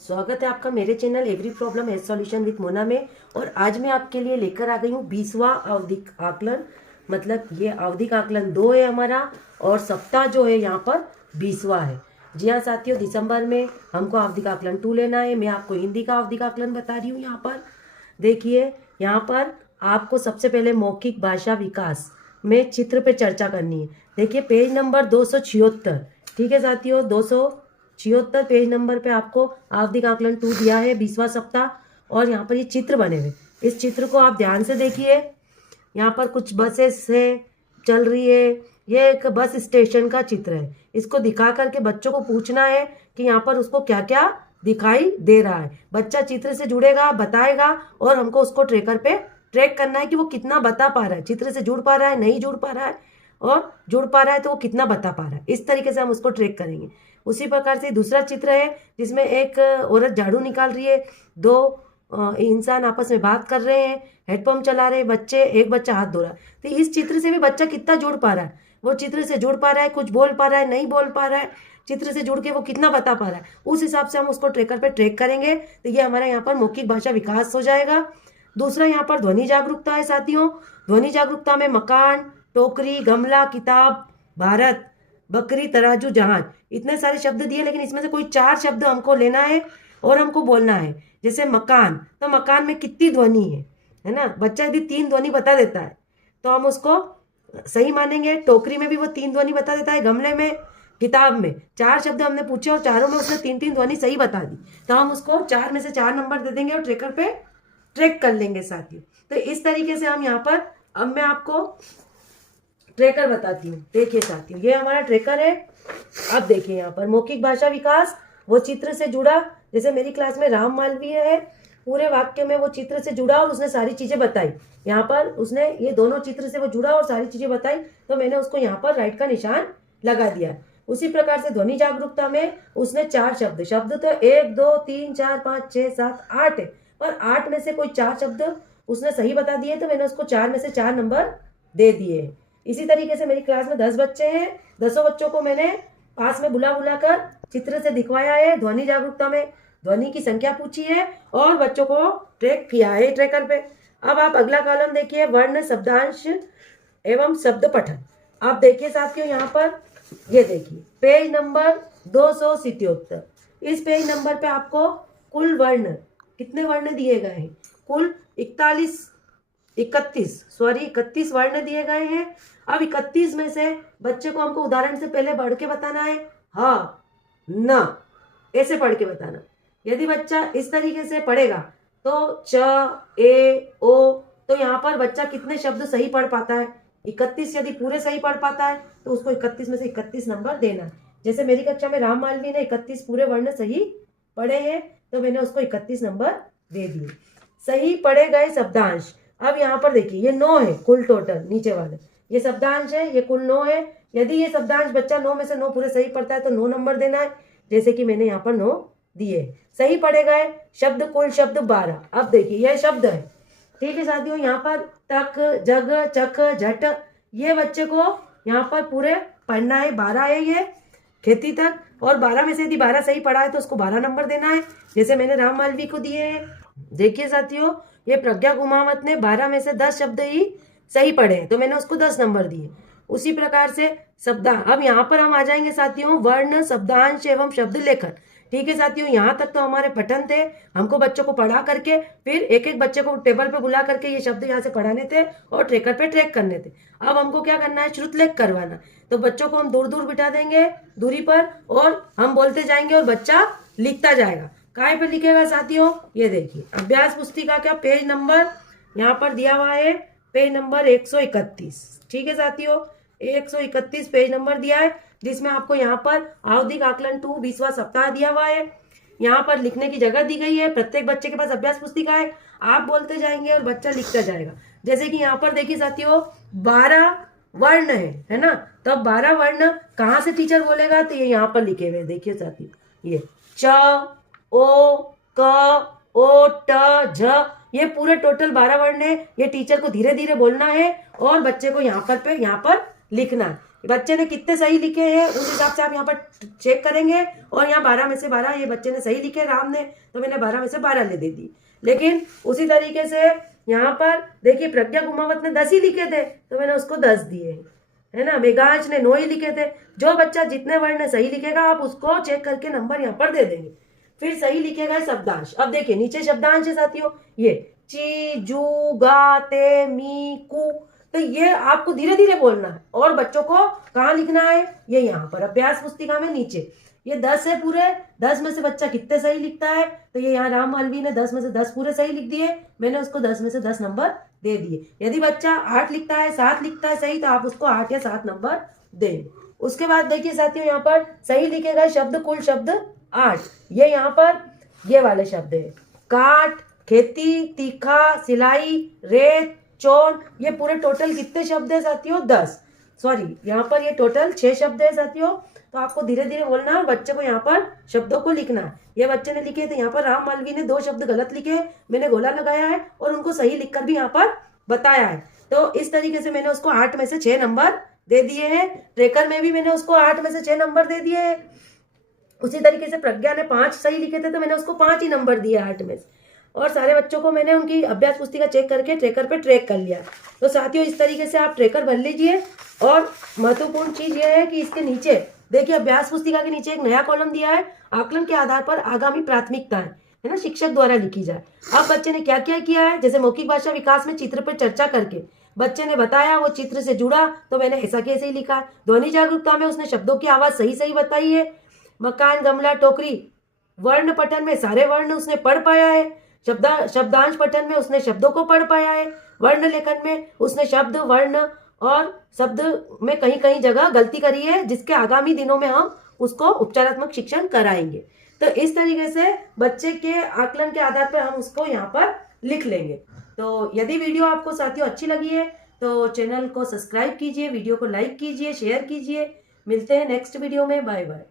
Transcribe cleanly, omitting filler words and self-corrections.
स्वागत है आपका मेरे चैनल एवरी प्रॉब्लम है सॉल्यूशन विद मोना में। और आज मैं आपके लिए लेकर आ गई हूँ 20वां आवधिक आकलन। मतलब ये आवधिक आकलन 2 है हमारा और सप्ताह जो है यहाँ पर 20वां है। जी हाँ साथियों, दिसंबर में हमको आवधिक आकलन 2 लेना है। मैं आपको हिंदी का आवधिक आकलन बता रही हूँ। यहाँ पर देखिए, यहाँ पर आपको सबसे पहले मौखिक भाषा विकास में चित्र पे चर्चा करनी है। देखिए पेज नंबर 276। ठीक है साथियों, 276 पेज नंबर पे आपको आवधिक आकलन 2 दिया है 20वां सप्ताह। और यहाँ पर ये चित्र बने हुए, इस चित्र को आप ध्यान से देखिए। यहाँ पर कुछ बसेस है चल रही है। ये एक बस स्टेशन का चित्र है। इसको दिखा करके बच्चों को पूछना है कि यहाँ पर उसको क्या क्या दिखाई दे रहा है। बच्चा चित्र से जुड़ेगा, बताएगा और हमको उसको ट्रेकर पे ट्रैक करना है कि वो कितना बता पा रहा है, चित्र से जुड़ पा रहा है, नहीं जुड़ पा रहा है, और जुड़ पा रहा है तो वो कितना बता पा रहा है। इस तरीके से हम उसको ट्रैक करेंगे। उसी प्रकार से दूसरा चित्र है जिसमें एक औरत झाड़ू निकाल रही है, दो इंसान आपस में बात कर रहे हैं, हेडपम्प चला रहे हैं बच्चे, एक बच्चा हाथ धो रहा है। तो इस चित्र से भी बच्चा कितना जुड़ पा रहा है, वो चित्र से जुड़ पा रहा है, कुछ बोल पा रहा है, नहीं बोल पा रहा है, चित्र से जुड़ के वो कितना बता पा रहा है, उस हिसाब से हम उसको ट्रेकर पे ट्रैक करेंगे। तो ये हमारा यहाँ पर मौखिक भाषा विकास हो जाएगा। दूसरा यहाँ पर ध्वनि जागरूकता है साथियों। ध्वनि जागरूकता में मकान, टोकरी, गमला, किताब, भारत, बकरी, तराजू, जहाज, इतने सारे शब्द दिए, लेकिन इसमें से कोई 4 शब्द हमको लेना है और हमको बोलना है। जैसे मकान, तो मकान में कितनी ध्वनि है ना। बच्चा यदि 3 ध्वनि बता देता है तो हम उसको सही मानेंगे। टोकरी में भी वो 3 ध्वनि बता देता है, गमले में, किताब में 4 शब्द हमने पूछे और चारों में उसने 3-3 ध्वनि सही बता दी, तो हम उसको 4 में से 4 नंबर दे देंगे और ट्रेकर पे ट्रैक कर लेंगे साथियों। तो इस तरीके से हम यहाँ पर, अब मैं आपको ट्रेकर बताती हूँ। देखिए साथियों, ये हमारा ट्रेकर है। अब देखिए यहाँ पर मौखिक भाषा विकास, वो चित्र से जुड़ा। जैसे मेरी क्लास में राम मालवीय है, पूरे वाक्य में वो चित्र से जुड़ा और उसने सारी चीजें बताई। यहाँ पर उसने ये दोनों चित्र से वो जुड़ा और सारी चीजें बताई, तो मैंने उसको यहाँ पर राइट का निशान लगा दिया। उसी प्रकार से ध्वनि जागरूकता में उसने 4 शब्द, शब्द तो 1 2 3 4 5 6 7 8 है, पर 8 में से कोई 4 शब्द उसने सही बता दिए, तो मैंने उसको 4 में से 4 नंबर दे दिए। इसी तरीके से मेरी क्लास में 10 बच्चे हैं, 10 बच्चों को मैंने पास में बुला बुला कर चित्र से दिखवाया है। ध्वनि जागरूकता में ध्वनि की संख्या पूछी है और बच्चों को ट्रैक किया है ट्रेकर पे। अब आप अगला कॉलम देखिए, वर्ण, शब्दांश एवं शब्द पठन। आप देखिए साथियों, यहाँ पर ये देखिए पेज नंबर 277। इस पेज नंबर पे आपको कुल वर्ण, कितने वर्ण दिए गए हैं, कुल 31 वर्ण दिए गए हैं। अब 31 में से बच्चे को हमको उदाहरण से पहले पढ़ के बताना है। हाँ, न, ऐसे पढ़ के बताना। यदि बच्चा इस तरीके से पढ़ेगा तो च, ए, ओ, तो यहाँ पर बच्चा कितने शब्द सही पढ़ पाता है, 31। यदि पूरे सही पढ़ पाता है तो उसको 31 में से 31 नंबर देना है। जैसे मेरी कक्षा में राम मालवी ने 31 पूरे वर्ण सही पढ़े हैं, तो मैंने उसको 31 नंबर दे दिए। सही पढ़े गए शब्दांश, अब यहाँ पर देखिए ये 9 है कुल टोटल, नीचे वाले ये शब्दांश है, ये कुल 9 है। यदि ये शब्दांश बच्चा 9 में से 9 पूरे सही पढ़ता है तो 9 नंबर देना है, जैसे कि मैंने यहाँ पर 9 दिए। सही पढ़े गए शब्द, कुल शब्द 12। अब देखिए यह शब्द है, ठीक है साथियों। यहाँ पर तक, जग, चक, झट, ये बच्चे को यहाँ पर पूरे पढ़ना है। 12 है ये खेती तक, और 12 में से यदि 12 सही पढ़ा है तो उसको 12 नंबर देना है, जैसे मैंने राम मालवी को दिए हैं। देखिए साथियों, ये प्रज्ञा कुमावत ने 12 में से 10 शब्द ही सही पढ़े हैं, तो मैंने उसको 10 नंबर दिए। उसी प्रकार से शब्दांश, अब यहाँ पर हम आ जाएंगे साथियों वर्ण, शब्दांश एवं शब्द लेखन। ठीक है साथियों, यहाँ तक तो हमारे पठन थे। हमको बच्चों को पढ़ा करके फिर एक एक बच्चे को टेबल पे बुला करके ये शब्द यहाँ से पढ़ाने थे और ट्रेकर पे ट्रैक करने थे। अब हमको क्या करना है, श्रुतलेख करवाना। तो बच्चों को हम दूर दूर बिठा देंगे दूरी पर, और हम बोलते जाएंगे और बच्चा लिखता जाएगा। काय पे लिखेगा साथियों, ये देखिए अभ्यास पुस्तिका का पेज नंबर यहाँ पर दिया हुआ है, पेज नंबर 131। ठीक है साथियों, 131 पेज नंबर दिया है, जिसमें आपको यहाँ पर आवधिक आकलन 2 20वां सप्ताह दिया हुआ है। यहाँ पर लिखने की जगह दी गई है, प्रत्येक बच्चे के पास अभ्यास पुस्तिका है। आप बोलते जाएंगे और बच्चा लिखता जाएगा। जैसे कि यहाँ पर देखिए साथियों 12 वर्ण है ना, तो अब 12 वर्ण कहाँ से टीचर बोलेगा, तो ये यहाँ पर लिखे हुए देखिए साथियों, ये च, ओ, क, ओ, ट, झ, ये पूरे टोटल 12 वर्ण है। ये टीचर को धीरे धीरे बोलना है और बच्चे को यहाँ पर लिखना है। बच्चे ने कितने सही लिखे हैं उस हिसाब से आप यहाँ पर चेक करेंगे। और यहाँ 12 में से 12 ये बच्चे ने सही लिखे राम ने, तो मैंने 12 में से 12 ले दे दी। लेकिन उसी तरीके से यहाँ पर देखिए प्रज्ञा कुमावत ने 10 ही लिखे थे तो मैंने उसको 10 दिए, है ना। मेघांश ने 9 ही लिखे थे। जो बच्चा जितने वर्ण सही लिखेगा आप उसको चेक करके नंबर यहाँ पर दे देंगे। फिर सही लिखेगा शब्दांश। अब देखिए नीचे शब्दांश है साथियों, ये ची जू गा ते मी कु, तो ये आपको धीरे धीरे बोलना है। और बच्चों को कहाँ लिखना है, ये यहाँ पर अभ्यास पुस्तिका में नीचे। ये 10 है पूरे, 10 में से बच्चा कितने सही लिखता है, तो ये यहाँ राम मालवी ने 10 में से 10 पूरे सही लिख दिए, मैंने उसको 10 में से 10 नंबर दे दिए। यदि बच्चा 8 लिखता है, 7 लिखता है सही, तो आप उसको 8 या 7 नंबर दें। उसके बाद देखिए साथियों यहाँ पर सही लिखेगा शब्द, कुल शब्द 8। ये यहाँ पर ये वाले शब्द है, काट, खेती, तीखा, सिलाई, रेत, चोर। ये पूरे टोटल कितने शब्द है साथियों, 10। सॉरी, यहाँ पर ये टोटल 6 शब्द है साथियों। तो आपको धीरे धीरे बोलना है, बच्चे को यहाँ पर शब्दों को लिखना है। ये बच्चे ने लिखे थे यहाँ पर राम मालवी ने 2 शब्द गलत लिखे, मैंने गोला लगाया है और उनको सही लिखकर भी यहाँ पर बताया है। तो इस तरीके से मैंने उसको 8 में से 6 नंबर दे दिए हैं। ट्रेकर में भी मैंने उसको 8 में से 6 नंबर दे दिए हैं। उसी तरीके से प्रज्ञा ने 5 सही लिखे थे तो मैंने उसको 5 ही नंबर दिए 8 में से। और सारे बच्चों को मैंने उनकी अभ्यास पुस्तिका चेक करके ट्रेकर पे ट्रैक कर लिया। तो साथियों इस तरीके से आप ट्रेकर भर लीजिए। और महत्वपूर्ण चीज ये है कि इसके नीचे देखिए अभ्यास पुस्तिका के नीचे एक नया कॉलम दिया है, आकलन के आधार पर आगामी प्राथमिकता है ना, शिक्षक द्वारा लिखी जाए। अब बच्चे ने क्या क्या किया है, जैसे मौखिक भाषा विकास में चित्र पर चर्चा करके बच्चे ने बताया, वो चित्र से जुड़ा तो मैंने ऐसा कैसे ही लिखा। ध्वनि जागरूकता में उसने शब्दों की आवाज सही सही बताई है। मकान, गमला, टोकरी, वर्ण पठन में सारे वर्ण उसने पढ़ पाया है। शब्दांश पठन में उसने शब्दों को पढ़ पाया है। वर्ण लेखन में उसने शब्द, वर्ण और शब्द में कहीं कहीं जगह गलती करी है, जिसके आगामी दिनों में हम उसको उपचारात्मक शिक्षण कराएंगे। तो इस तरीके से बच्चे के आकलन के आधार पर हम उसको यहाँ पर लिख लेंगे। तो यदि वीडियो आपको साथियों अच्छी लगी है तो चैनल को सब्सक्राइब कीजिए, वीडियो को लाइक कीजिए, शेयर कीजिए। मिलते हैं नेक्स्ट वीडियो में। Bye bye.